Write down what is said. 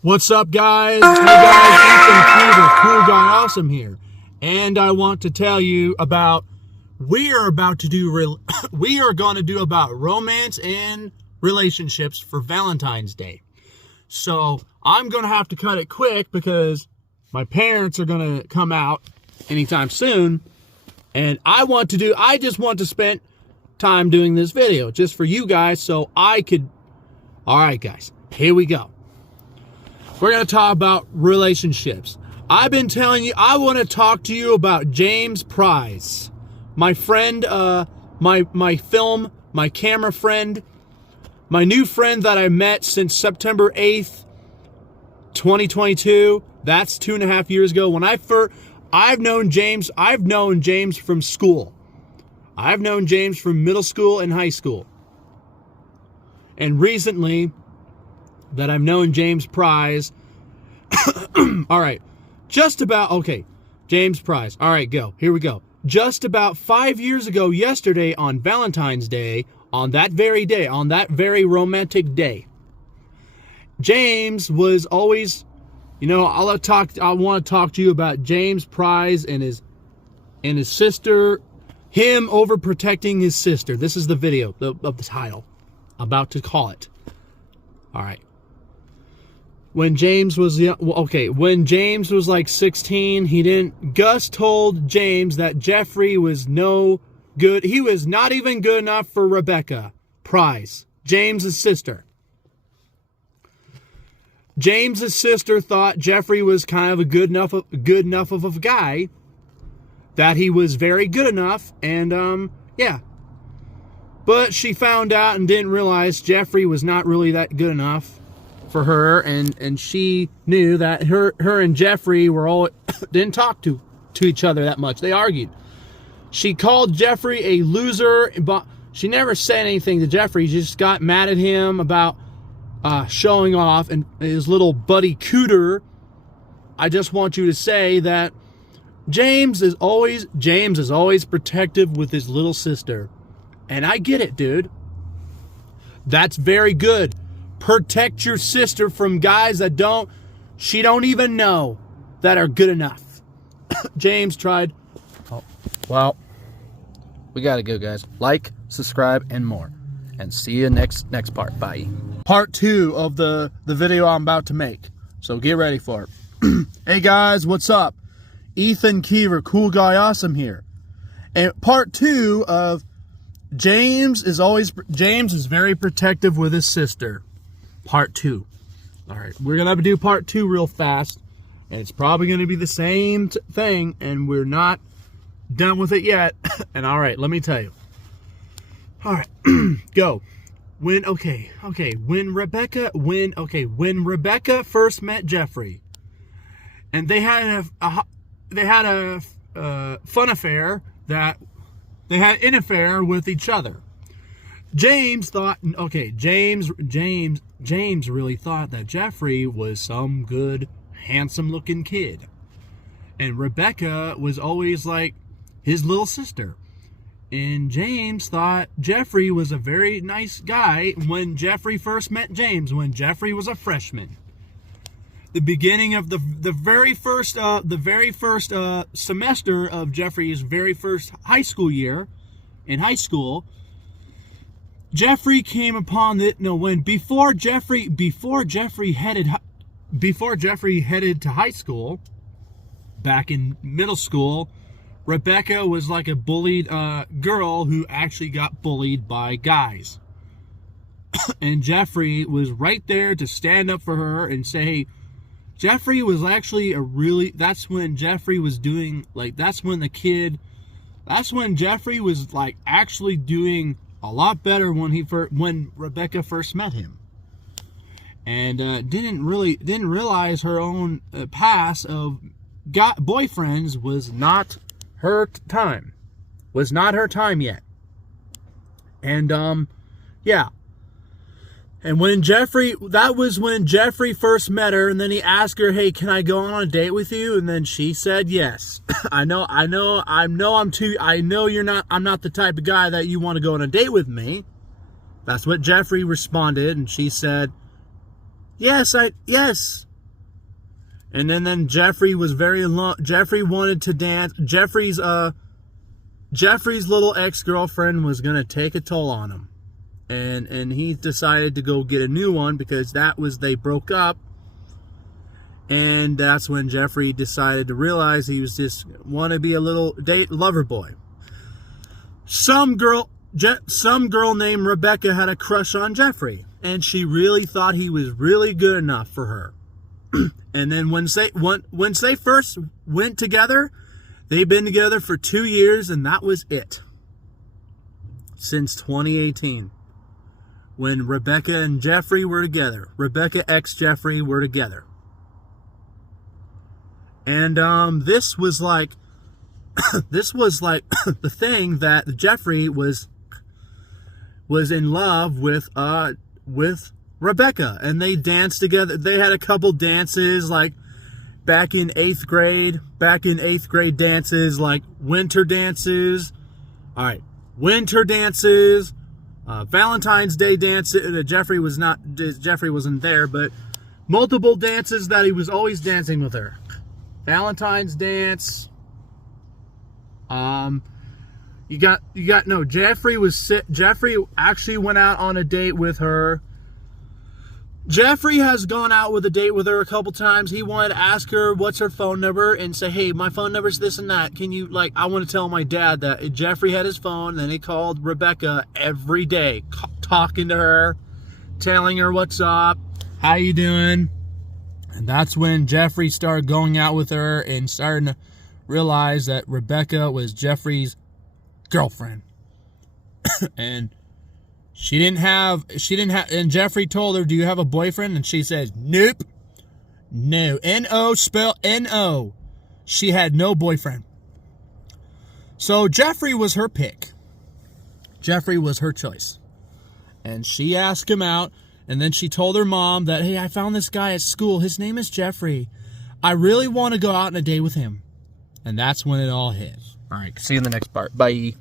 What's up, guys? Hey guys, Ethan Cleaver, Cool Guy Awesome here, and I want to tell you about we are going to do about romance and relationships for Valentine's Day. So I'm gonna have to cut it quick because my parents are gonna come out anytime soon, and I just want to spend time doing this video just for you guys, so I could. All right, guys, here we go. We're going to talk about relationships. I've been telling you, I want to talk to you about James Price. My friend, my camera friend, my new friend that I met since September 8th, 2022. That's 2.5 years ago. I've known James from school. I've known James from middle school and high school. And recently, that I've known James Price. All right. James Price. All right, go. Here we go. Just about 5 years ago yesterday on Valentine's Day, on that very romantic day, James was always, I want to talk to you about James Price and his sister, him overprotecting his sister. This is the video of the title. I'm about to call it. All right. When James was like 16, Gus told James that Jeffrey was no good. He was not even good enough for Rebecca Price, James's sister. James's sister thought Jeffrey was kind of a good enough of a guy, that he was very good enough, and yeah. But she found out and didn't realize Jeffrey was not really that good enough for her, and she knew that her and Jeffrey didn't talk to each other that much. They argued. She called Jeffrey a loser, but she never said anything to Jeffrey. She just got mad at him about showing off and his little buddy Cooter. I just want you to say that James is always protective with his little sister. And I get it, dude. That's very good. Protect your sister from guys that she don't even know that are good enough. James tried. Oh, well, we gotta go, guys. Like, subscribe, and more. And see you next part. Bye. Part 2 of the video I'm about to make. So get ready for it. Hey guys, what's up? Ethan Kiever, Cool Guy Awesome here. And part 2 of James is very protective with his sister. Part 2. All right, we're gonna have to do part 2 real fast, and it's probably gonna be the same thing, and we're not done with it yet. And all right, let me tell you. All right, go. When Rebecca first met Jeffrey, and they had a fun affair that. They had an affair with each other. James really thought that Jeffrey was some good, handsome-looking kid. And Rebecca was always like his little sister. And James thought Jeffrey was a very nice guy when Jeffrey first met James, when Jeffrey was a freshman. The beginning of the very first semester of Jeffrey's very first high school year, in high school, Jeffrey came upon it. Before Jeffrey headed to high school, back in middle school, Rebecca was like a bullied girl who actually got bullied by guys, and Jeffrey was right there to stand up for her and say, hey, Jeffrey was actually that's when Jeffrey was actually doing a lot better when Rebecca first met him. And didn't realize her own past of boyfriends was not her time yet. And yeah. And that was when Jeffrey first met her, and then he asked her, hey, can I go on a date with you? And then she said yes. I'm not the type of guy that you want to go on a date with me. That's what Jeffrey responded, and she said, yes, And then Jeffrey was very alone. Jeffrey wanted to dance. Jeffrey's little ex-girlfriend was gonna take a toll on him, and he decided to go get a new one because they broke up. And that's when Jeffrey decided to realize he was just want to be a little lover boy. Some girl named Rebecca had a crush on Jeffrey, and she really thought he was really good enough for her. And then once they first went together, they've been together for 2 years, and that was it. Since 2018, when Rebecca and Jeffrey were together. Rebecca ex Jeffrey were together. And this was like the thing that Jeffrey was in love with Rebecca, and they danced together. They had a couple dances like back in 8th grade dances, like winter dances. All right, winter dances, Valentine's Day dances. Jeffrey wasn't there, but multiple dances that he was always dancing with her. Valentine's dance. Jeffrey actually went out on a date with her. Jeffrey has gone out with a date with her a couple times. He wanted to ask her what's her phone number and say, hey, my phone number's this and that. Can you, I want to tell my dad that Jeffrey had his phone, and then he called Rebecca every day, talking to her, telling her what's up, how you doing? And that's when Jeffrey started going out with her and starting to realize that Rebecca was Jeffrey's girlfriend. and and Jeffrey told her, do you have a boyfriend? And she says, nope. No. N-O, spell N-O. She had no boyfriend. So Jeffrey was her pick. Jeffrey was her choice. And she asked him out, and then she told her mom that, hey, I found this guy at school. His name is Jeffrey. I really want to go out on a date with him. And that's when it all hit. All right, see you in the next part. Bye.